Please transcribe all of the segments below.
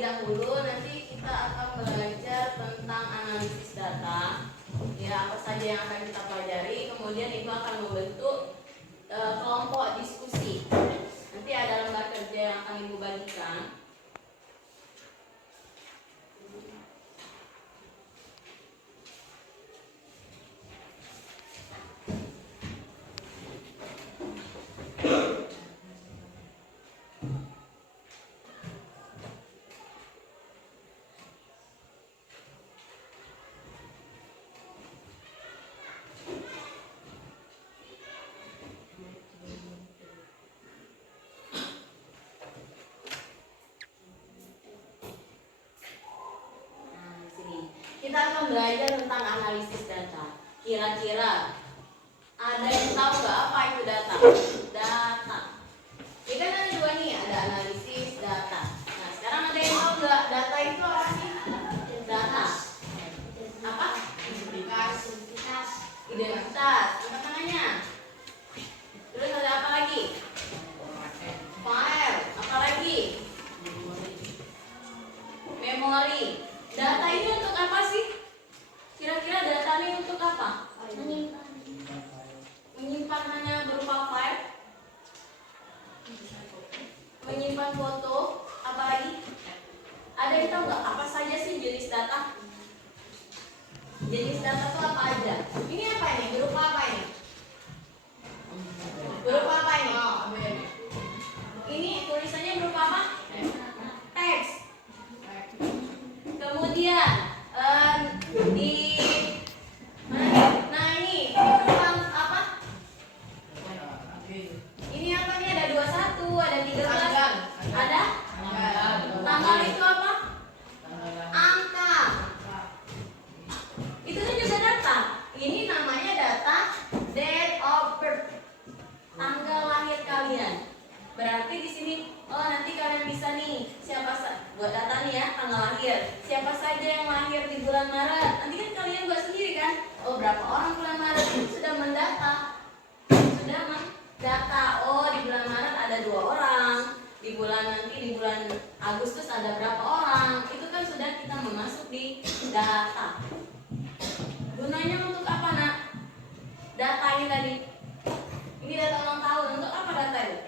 terlebih dahulu nanti kita akan belajar tentang analisis data. Ya, apa saja yang akan kita pelajari. Kemudian itu akan membentuk kelompok diskusi. Nanti ada lembar kerja yang akan Ibu bagikan. Kita akan belajar tentang analisis data. Kira-kira ada yang tahu nggak apa itu data? Data. Ini kan ada dua nih, ada analisis data. Nah, sekarang ada yang tahu nggak data itu apa sih? Data. Apa? Identitas. Identitas. Angkat tangannya. Terus ada apa lagi? File. Apa lagi? Memori. Data ini untuk apa sih? Kira-kira data ini untuk apa? Menyimpan hanya berupa file, menyimpan foto, apa lagi? Ada yang tahu nggak apa saja sih jenis data? Jenis data itu apa aja? Ini apa ini? Berupa apa ini? Berupa apa ini? Ini tulisannya berupa apa? Teks. Kemudian di mana? Nah ini berupa apa? Ini apa nih? Ada 21, ada 13, ada tanggal itu apa? Angka. Itu kan juga data. Ini namanya data date of birth. Tanggal lahir kalian. Berarti di sini nanti kalian bisa nih buat data nih ya, tanggal lahir. Siapa saja yang lahir di bulan Maret? Nanti kan kalian buat sendiri kan? Berapa orang bulan Maret? Sudah mendata. Di bulan Maret ada 2 orang. Di bulan Agustus ada berapa orang? Itu kan sudah kita masuk di data. Gunanya untuk apa, Nak? Data ini tadi. Ini data ulang tahun. Untuk apa data itu?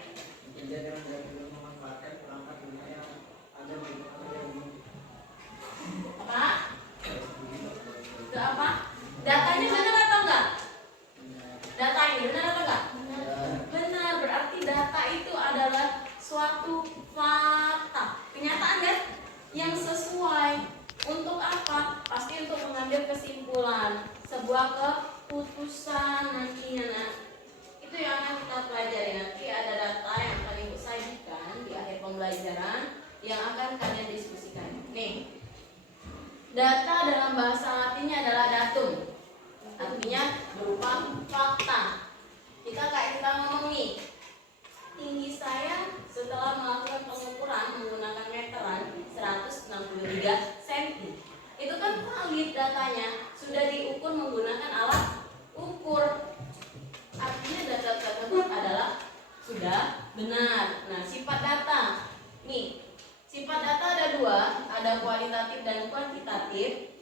Apa? Itu apa? Datanya benar atau enggak? Data ini benar atau enggak? Benar, berarti data itu adalah suatu fakta, kenyataan kan? Yang sesuai. Untuk apa? Pasti untuk mengambil kesimpulan, sebuah keputusan nantinya. Nah, itu yang akan kita pelajari. Nanti ada data yang akan Ibu sajikan di akhir pembelajaran yang akan kalian diskusikan. Nih, data dalam bahasa Latinnya adalah datum. Artinya berupa fakta. Kita ngomong nih, tinggi saya setelah melakukan pengukuran menggunakan meteran 163 cm. Itu kan valid datanya, sudah diukur menggunakan alat ukur. Artinya data tersebut adalah sudah benar. Nah, sifat data. Nih, sifat data ada 2, ada kualitatif dan kuantitatif.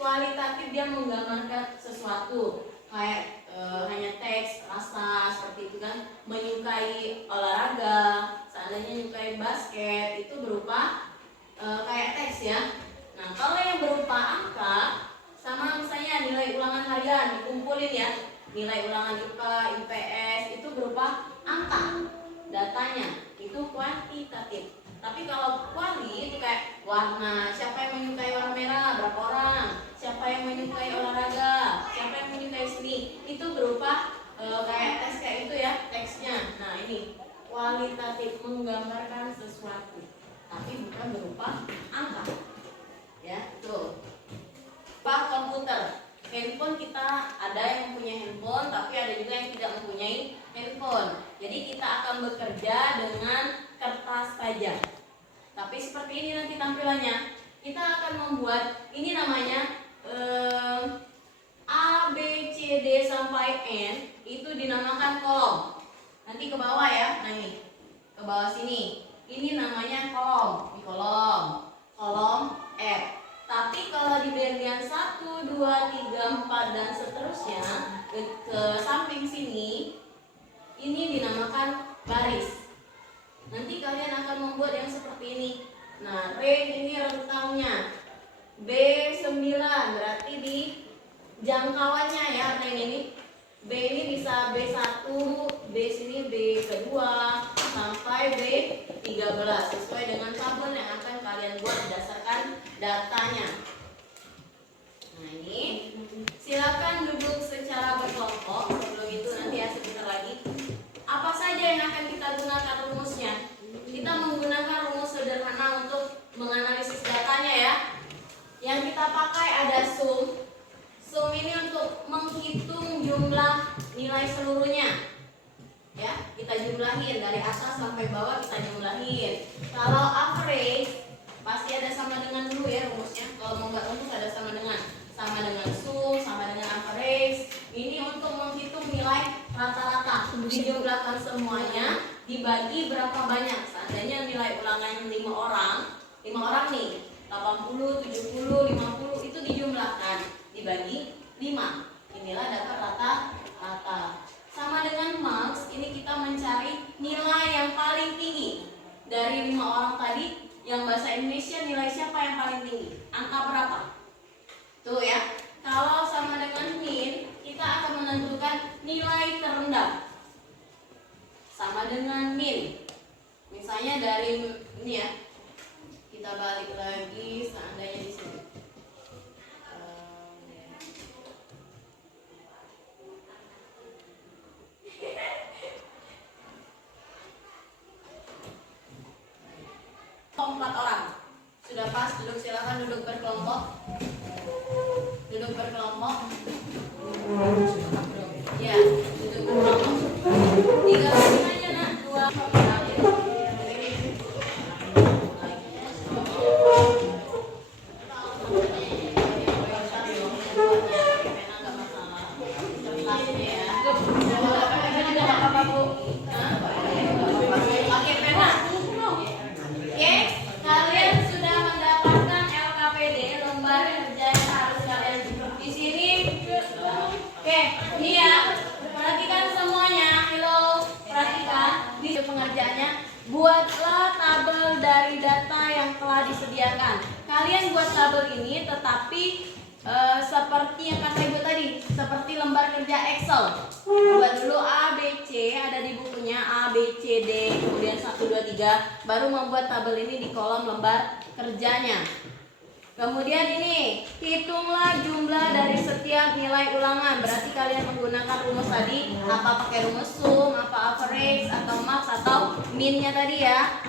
Kualitatif dia menggambarkan sesuatu, kayak hanya teks, rasa, seperti itu kan. Menyukai olahraga, seandainya menyukai basket, itu berupa kayak teks ya. Nah, kalau yang berupa angka, sama misalnya nilai ulangan harian dikumpulin ya. Nilai ulangan IPA, IPS itu berupa angka. Datanya itu kuantitatif. Tapi kalau kuali itu kayak warna, siapa yang menyukai warna merah, berapa orang, siapa yang menyukai olahraga, siapa yang menyukai seni, itu berupa kayak teks kayak itu ya, teksnya. Nah, ini kualitatif, menggambarkan sesuatu, tapi bukan berupa angka. Ya, tuh. Pak komputer, handphone kita ada yang mempunyai handphone, tapi ada juga yang tidak mempunyai handphone. Jadi kita akan bekerja dengan kertas saja. Tapi seperti ini nanti tampilannya. Kita akan membuat, ini namanya A, B, C, D sampai N, itu dinamakan kolom. Nanti ke bawah ya. Nah ini, ke bawah sini. Ini namanya kolom F. Tapi kalau di bagian 1, 2, 3, 4 dan seterusnya ke samping sini, ini dinamakan baris. Nanti kalian akan membuat yang seperti ini. Nah, range ini rentangnya B9, berarti di jangkauannya ya range ini. B ini bisa B1, B sini B kedua sampai B13 sesuai dengan tabel yang akan kalian buat berdasarkan datanya. Nah, ini silakan duduk secara berkelompok. Sebelum itu nanti ya sebentar lagi. Apa saja yang akan kita gunakan rumusnya? Kita menggunakan rumus sederhana untuk menganalisis datanya ya. Yang kita pakai ada sum. Sum ini untuk menghitung jumlah nilai seluruhnya. Ya, kita jumlahin dari atas sampai bawah, kita jumlahin. Kalau average pasti ada sama dengan dulu ya rumusnya. Kalau mau nggak rumus ada sama dengan sum, sama dengan average. Ini untuk menghitung nilai rata-rata. Dijumlahkan semuanya, dibagi berapa banyak. Seandainya nilai ulangannya 5 orang nih, 80, 70, 50 itu dijumlahkan. Dibagi 5. Inilah dapat rata-rata. Sama dengan marks, ini kita mencari nilai yang paling tinggi. Dari 5 orang tadi, yang bahasa Indonesia nilai siapa yang paling tinggi? Angka berapa? Tuh ya. Kalau sama dengan min, kita akan menentukan nilai terendah. Sama dengan min. Misalnya dari ini ya. Kita balik lagi seandainya di sini. Empat orang sudah pas, duduk, silakan duduk berkelompok. Duduk berkelompok. Ya, duduk berkelompok. 3 menit aja nak, 2 buatlah tabel dari data yang telah disediakan. Kalian buat tabel ini tetapi seperti yang kata ibu tadi, seperti lembar kerja Excel. Buat dulu A, B, C, ada di bukunya A, B, C, D, kemudian 1, 2, 3. Baru membuat tabel ini di kolom lembar kerjanya. Kemudian ini, hitunglah jumlah dari setiap nilai ulangan. Berarti kalian menggunakan rumus tadi, apa pakai rumus sum, apa average, atau max, atau minnya tadi ya.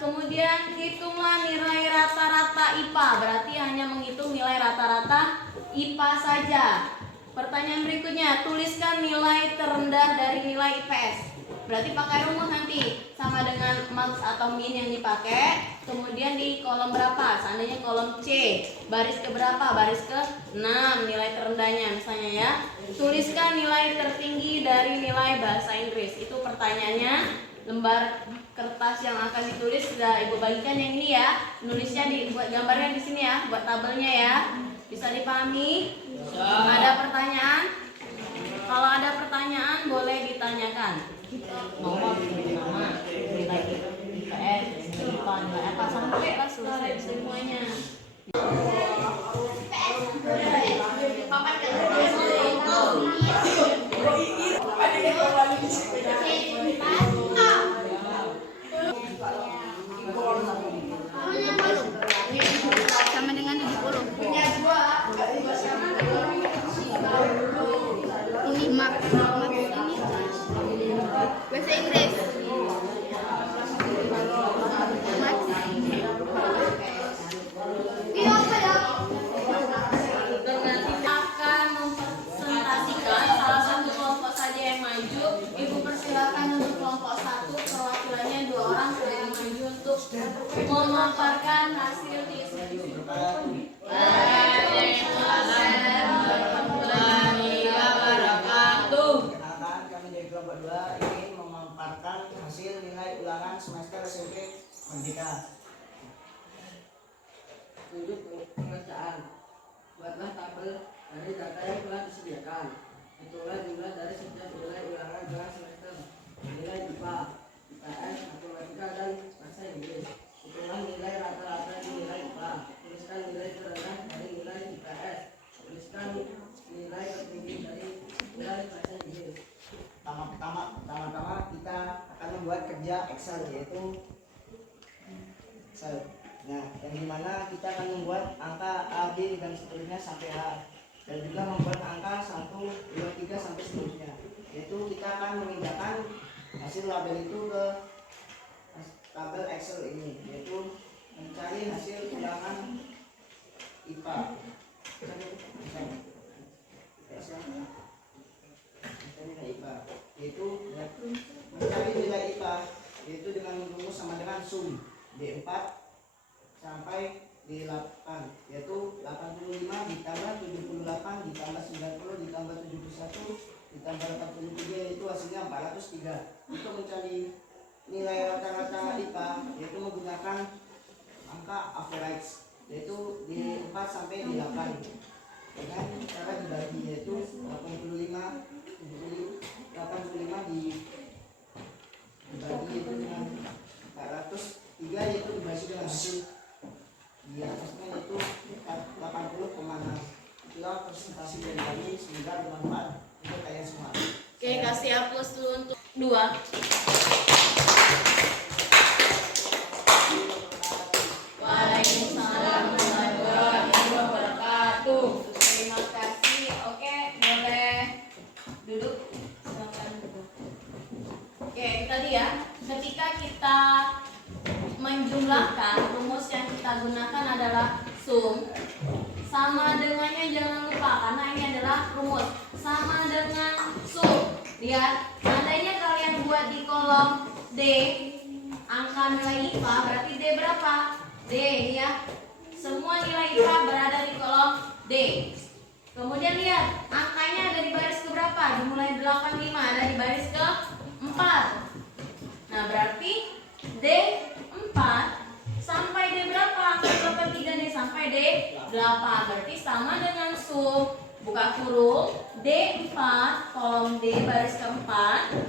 Kemudian hitunglah nilai rata-rata IPA. Berarti hanya menghitung nilai rata-rata IPA saja. Pertanyaan berikutnya, tuliskan nilai terendah dari nilai IPS. Berarti pakai rumus nanti sama dengan max atau min yang dipakai. Kemudian di kolom berapa? Seandainya kolom C, baris ke berapa? Baris ke 6 nilai terendahnya misalnya ya. Tuliskan nilai tertinggi dari nilai bahasa Inggris. Itu pertanyaannya. Lembar kertas yang akan ditulis sudah ibu bagikan yang ini ya. Nulisnya buat gambarnya di sini ya, buat tabelnya ya. Bisa dipahami? Ada pertanyaan? Kalau ada pertanyaan boleh ditanyakan. Nomor nama lagi IPS apa sampai lah selesai semuanya. Sama dengan 70. Ini max ini bahasa Inggris. Max. Nanti akan mempresentasikan salah satu kelompok saja yang maju. Ibu persilakan untuk kelompok 1 perwakilannya 2 orang sudah maju untuk memaparkan hasil diskusi. Kami dari kelompok 2 ingin memaparkan hasil nilai ulangan semester SMP Merdeka. Tunjuk pengerjaan. Buatlah tabel dari data yang telah disediakan. Hitunglah jumlah dari setiap nilai ulangan dalam semester. Nilai IPA, IPS, matematika, dan bahasa Inggris. Hitunglah nilai rata-rata di nilai IPA. Tuliskan nilai terendah dari nilai IPS. Tuliskan nilai tertinggi dari nilai bahasa Inggris. Pertama-tama kita akan membuat kerja Excel, yaitu Excel. Nah, yang dimana kita akan membuat angka A, B, dan seterusnya sampai H, dan juga membuat angka 1, 2, 3 sampai seterusnya. Yaitu kita akan memindahkan hasil label itu ke tabel Excel ini, yaitu mencari hasil ulangan IPA. Yaitu mencari nilai IPA yaitu dengan rumus sama dengan sum D4 sampai D8, yaitu 85 ditambah 78 ditambah 90 ditambah 71 ditambah 43, yaitu hasilnya 403. Untuk mencari nilai rata-rata IPA yaitu menggunakan angka average, yaitu D4 sampai D8 dengan cara dibagi, yaitu 85 dibagi itu dengan 403, yaitu dibagi dengan hasil di atasnya, yaitu 80,6. Itulah presentasi dari kami, semoga bermanfaat untuk kalian semua. Oke, kasih hapus dulu untuk 2. Waalaikumsalam warahmatullahi wabarakatuh. Terima kasih. Oke, boleh duduk. Silakan duduk. Oke, tadi ya, ketika kita menjumlahkan, rumus yang kita gunakan adalah sum. Sama dengannya jangan lupa, karena ini adalah rumus. Sama dengan sum. Lihat, seandainya kalian buat di kolom D angka nilai IPA, berarti D berapa? D ya. Semua nilai IPA berada di kolom D. Kemudian lihat, angkanya ada di baris ke berapa? Dimulai 85, ada di baris ke 4. Nah, berarti D 4 sampai D berapa? Angka berapa 3 nih sampai D 8. Berarti sama dengan sum, buka kurung, D4 kolom D baris ke-4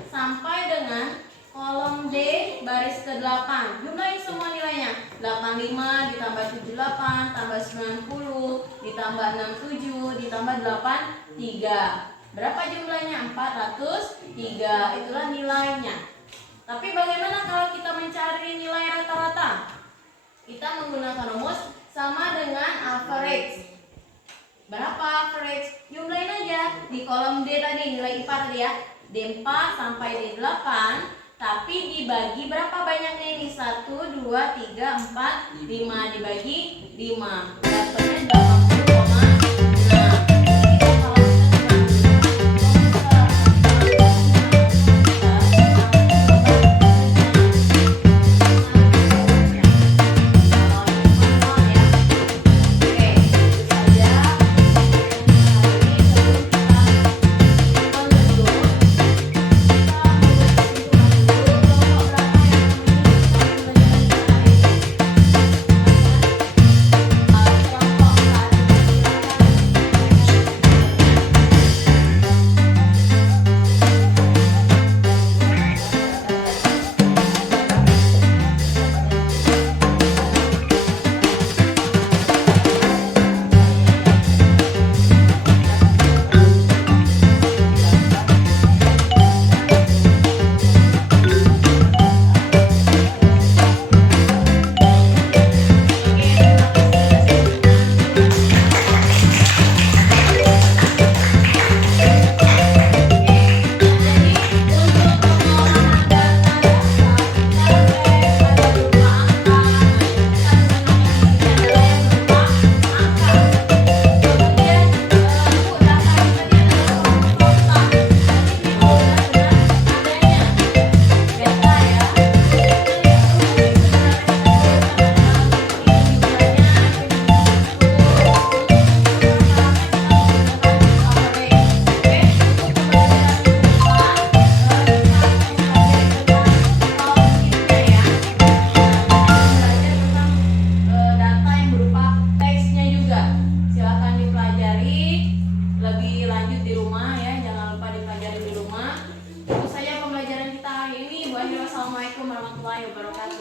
sampai dengan kolom D baris ke-8. Jumlahin semua nilainya. 85 ditambah 78 tambah 90 ditambah 67 ditambah 83. Berapa jumlahnya? 403. Itulah nilainya. Tapi bagaimana kalau kita mencari nilai rata-rata? Kita menggunakan rumus sama dengan average. Berapa average? Jumlahin aja. Di kolom D tadi, nilai IPA tadi ya, D4 sampai D8. Tapi dibagi berapa banyaknya ini? 1, 2, 3, 4, 5. Dibagi 5. Dapatnya 80,6. Kelompok 1 warahmatullahi wabarakatuh.